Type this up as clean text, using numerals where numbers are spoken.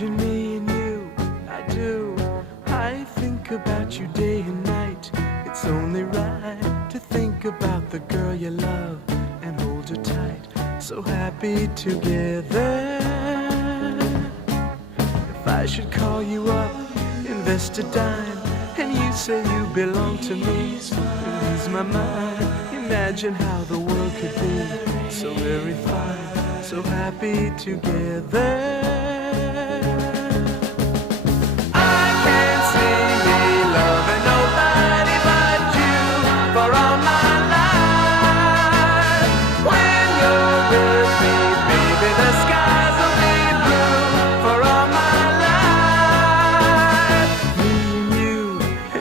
Imagine me and you, I do. I think about you day and night. It's only right to think about the girl you love and hold her tight. So happy together. If I should call you up, invest a dime, and you say you belong to me, you lose my mind. Imagine how the world could be so very fine, so happy together.